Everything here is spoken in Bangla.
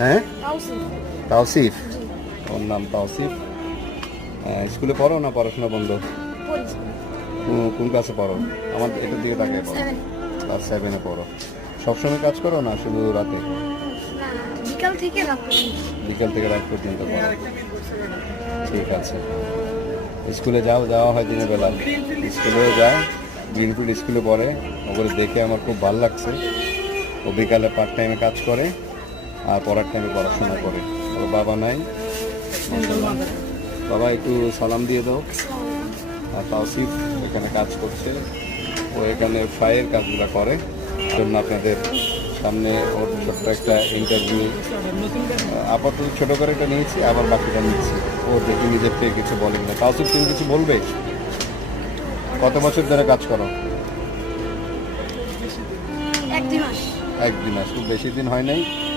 হ্যাঁ, তাওসিফ। ওর নাম তাওসিফ। স্কুলে পড়ো না পড়াশোনা বন্ধ? কোন ক্লাসে পড়ো? আমার এটার দিকে তাকিয়ে পড়ো। ক্লাস 7-এ পড়ো। সবসময় কাজ করো না শুধু রাতে? বিকাল থেকে রাত পর্যন্ত পড়ো। ঠিক আছে। স্কুলে যাওয়া হয় দিনের বেলা? স্কুলেও যায়, গ্রিনফিল্ড স্কুলে পড়ে। ওগুলো দেখে আমার খুব ভালো লাগছে। ও বিকালে পার্ট টাইমে কাজ করে আর পড়ার টাইমে পড়াশোনা করে। ওর বাবা নাই। বাবা একটু সালাম দিয়ে দাও। আর তাওসিফ এখানে কাজ করছে, ও এখানে ফ্রাইয়ের কাজগুলো করে। জন্য আপনাদের সামনে ওর ছোট্ট একটা ইন্টারভিউ আপাতত ছোটো করে একটা নিয়েছি, আবার বাকিটা নিচ্ছি। ও দেখি নিজের থেকে কিছু বলে কিনা। তাওসিফ তুমি কিছু বলবে? কত বছর ধরে কাজ করো? 1-2 মাস। 1-2 মাস, খুব বেশি দিন হয় নাই।